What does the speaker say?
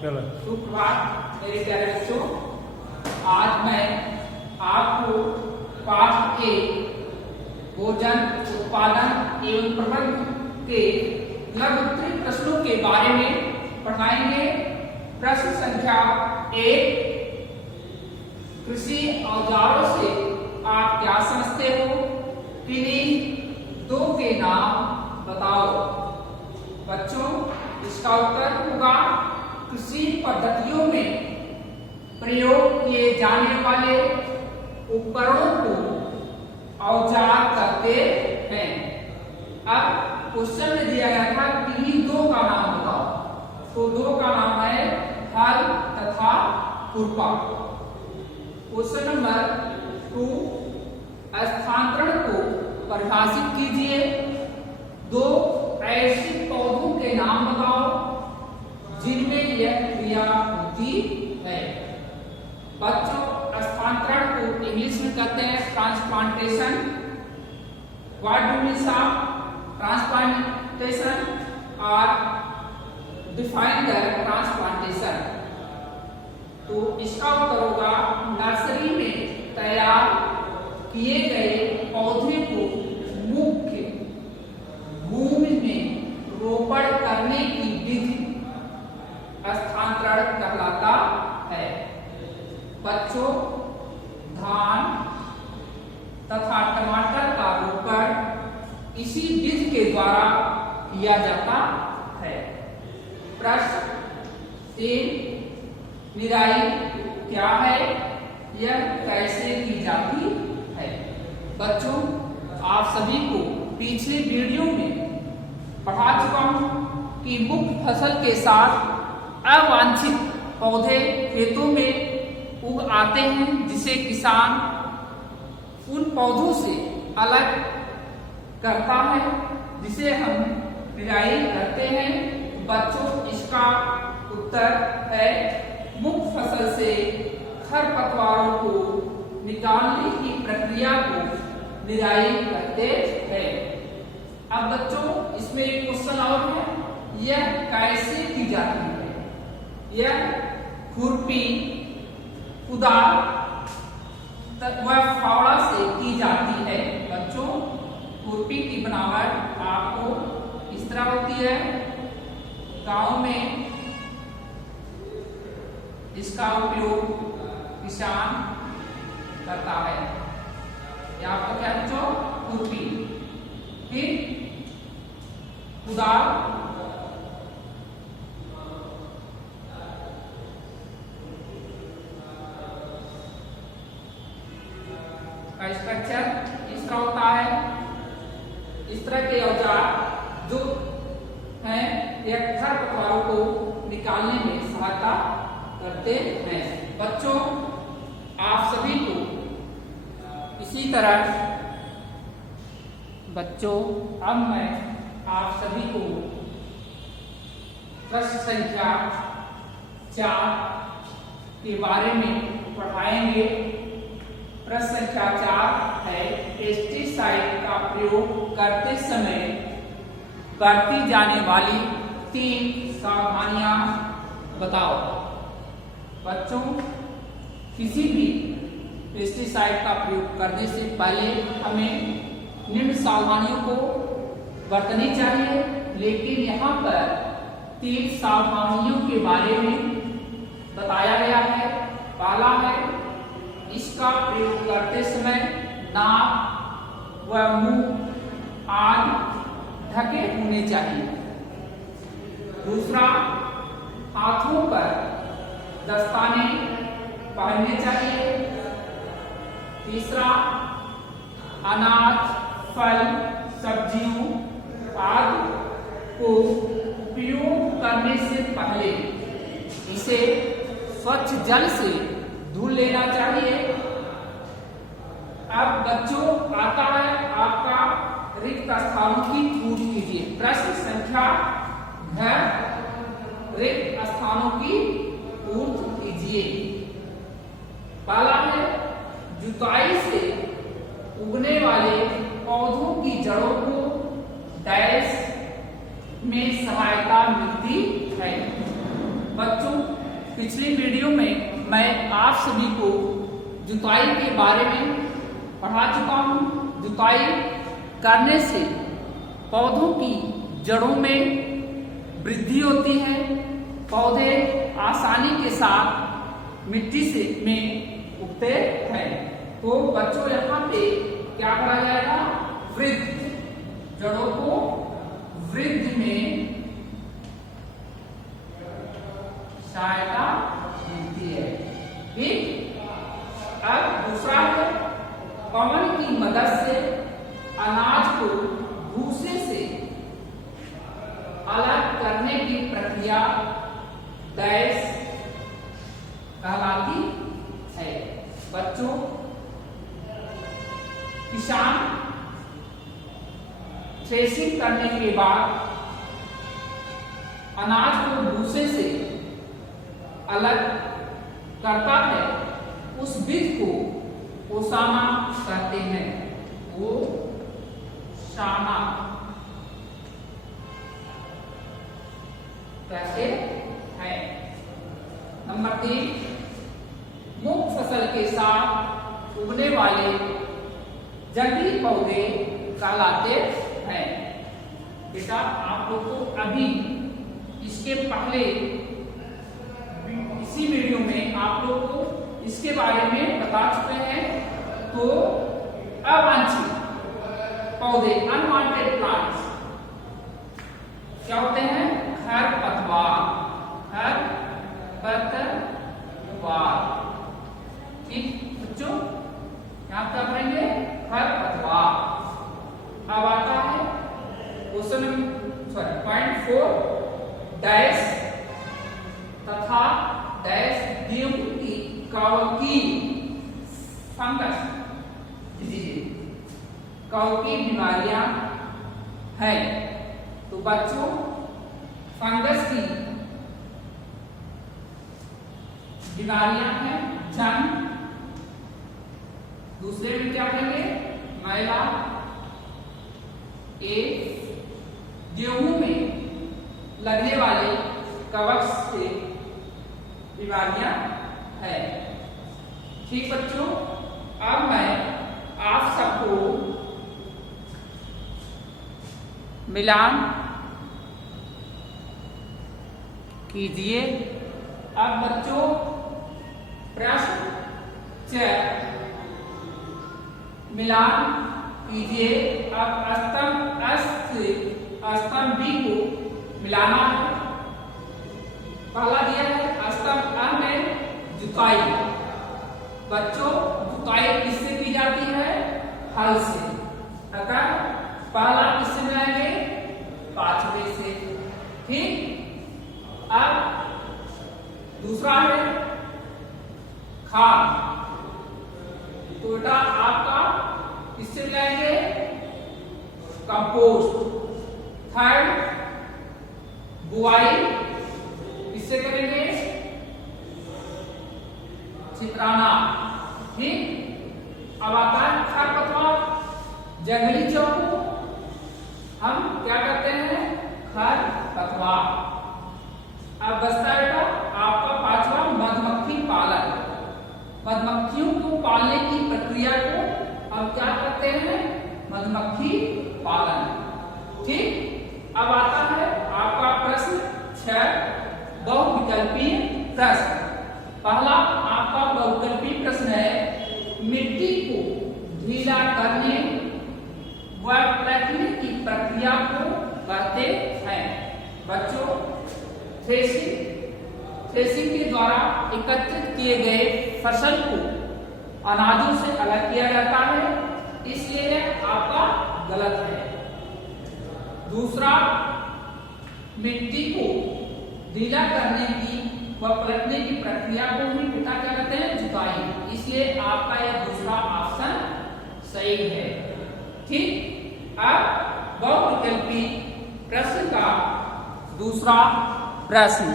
सुप्रभात मेरे प्यारे बच्चों। आज मैं आपको पाठ के भोजन उत्पादन एवं प्रबंधन के लघुत्तरीय प्रश्नों के बारे में पढ़ाएंगे। प्रश्न संख्या 1, कृषि औजारों से आप क्या समझते हो? किन्हीं दो के नाम बताओ। बच्चों, इसका उत्तर होगा कृषि पद्धतियों में प्रयोग किए जाने वाले उपकरणों को औजार कहते हैं। अब क्वेश्चन में दिया गया था किन्हीं दो का नाम बताओ, तो दो का नाम है हल तथा खुरपा। क्वेश्चन नंबर 2, स्थानांतरण को परिभाषित कीजिए। दो ऐसे पौधों के नाम बताओ जिनमें यह क्रिया होती है। बच्चों, स्थानांतरण को इंग्लिश में कहते हैं transplantation. What do means of transplantation और डिफाइन द ट्रांसप्लांटेशन। तो इसका उत्तर होगा नर्सरी में तैयार किए गए पौधे को मुख्य भूमि में रोपण करने की विधि स्थानांतरण कहलाता है। बच्चों, धान तथा टमाटर का रोपण इसी विधि के द्वारा किया जाता है। प्रश्न 3, निराई क्या है? यह कैसे की जाती है? बच्चों, आप सभी को पिछले वीडियो में पढ़ा चुका हूं कि मुख्य फसल के साथ अवांछित पौधे खेतों में उग आते हैं, जिसे किसान उन पौधों से अलग करता है, जिसे हम निराई करते हैं। बच्चों, इसका उत्तर है मुख्य फसल से खरपतवारों को निकालने की प्रक्रिया को निराई कहते हैं। अब बच्चों, इसमें एक क्वेश्चन और है, यह कैसे की जाती है? यह खुरपी, कुदाल व फावड़ा से की जाती है। बच्चों, खुरपी की बनावट आपको इस तरह होती है। गांव में इसका उपयोग किसान करता है। यह आपका क्या बच्चों? खुरपी। फिर कुदाल, का स्ट्रक्चर इस तरह होता है। इस तरह के औजार जो हैं यह खरपतवारों को निकालने में सहायता करते हैं। बच्चों, आप सभी को इसी तरह अब मैं आप सभी को प्रश्न संख्या 4 के बारे में पढ़ाएंगे। प्रश्न संख्या 4 है, पेस्टिसाइड का प्रयोग करते समय बरती जाने वाली 3 सावधानियां बताओ। बच्चों, किसी भी पेस्टिसाइड का प्रयोग करने से पहले हमें निम्न सावधानियों को बरतनी चाहिए, लेकिन यहाँ पर 3 सावधानियों के बारे में बताया गया है। पहला है, इसका प्रयोग करते समय नाक व मुंह आदि ढके होने चाहिए। दूसरा, हाथों पर दस्ताने पहनने चाहिए। तीसरा, अनाज, फल, सब्जियों आदि को उपयोग करने से पहले इसे स्वच्छ जल से धुल लेना चाहिए। अब बच्चों, आता है आपका रिक्त स्थानों की पूर्ति कीजिए। प्रश्न संख्या रिक्त स्थानों की पूर्ति कीजिए। पहला है, जुताई से उगने वाले पौधों की जड़ों को डैश में सहायता मिलती है। बच्चों, पिछली वीडियो में मैं आप सभी को जुताई के बारे में पढ़ा चुका हूँ। जुताई करने से पौधों की जड़ों में वृद्धि होती है, पौधे आसानी के साथ मिट्टी से में उगते हैं। तो बच्चों यहाँ पे क्या करा जाएगा, वृद्धि, जड़ों को वृद्धि में सहायता मिलती है। ठीक, अब दूसरा है, पवन की मदद से अनाज को भूसे से अलग करने की प्रक्रिया डैश कहलाती है। बच्चों, किसान थ्रेसिंग करने के बाद अनाज को भूसे से अलग करता है, उस विधि को ओसाना कहते हैं। ओसाना कहते हैं। नंबर 3, मुख्य फसल के साथ उगने वाले जंगली पौधे कहलाते हैं। बेटा, आप लोग को अभी इसके पहले इसी वीडियो में आप लोग को इसके बारे में बता चुके हैं। तो अवांछित पौधे, अनवांटेड प्लांट्स क्या होते हैं, खरपतवार, खरपतवार। ठीक बच्चों, यहाँ क्या करेंगे, खरपतवार। अब आता है पॉइंट 4, डैश तथा डैश गेहूं की कवकी फंगस कवकी बीमारियां हैं। तो बच्चों, फंगस की बीमारियां हैं, जंग, दूसरे में क्या करेंगे, मैला, गेहूं में लगने वाले कवक से बीमारियां है। ठीक बच्चों, अब मैं आप सबको मिलान कीजिए। अब बच्चों, प्रश्न चेक मिलान कीजिए। अब स्तंभ S से स्तंभ B को मिलाना है। पहला दिया है स्तंभ A में जुताई। बच्चों, जुताई किससे की जाती है, हल से। अतः पहला किससे मिलाएंगे, पांचवे से। ठीक, अब दूसरा है खाद। तो बेटा आपका किससे मिलाएंगे, कंपोस्ट। थर्ड, बुआई किससे करेंगे, चित्राना। ठीक, अब आता है खरपतवार, जंगली चौको हम क्या करते हैं, खरपतवार। अब बचता है आपका पांचवा, मधुमक्खी पालन। मधुमक्खियों को पालने की प्रक्रिया को हम क्या करते हैं, मधुमक्खी पालन। ठीक, अब आता है आपका प्रश्न 6, बहुविकल्पीय प्रश्न। पहला आपका बहुविकल्पीय प्रश्न है, मिट्टी को ढीला करने व पलटने की प्रक्रिया को कहते हैं। बच्चों, थ्रेसिंग के द्वारा एकत्रित किए गए फसल को अनाजों से अलग किया जाता है, इसलिए आपका गलत है। दूसरा, मिट्टी को ढीला करने की व पलटने की प्रक्रिया को भी बेटा क्या कहते हैं, जुताई, इसलिए आपका यह दूसरा ऑप्शन सही है। ठीक, अब बहुविकल्पी प्रश्न का दूसरा प्रश्न।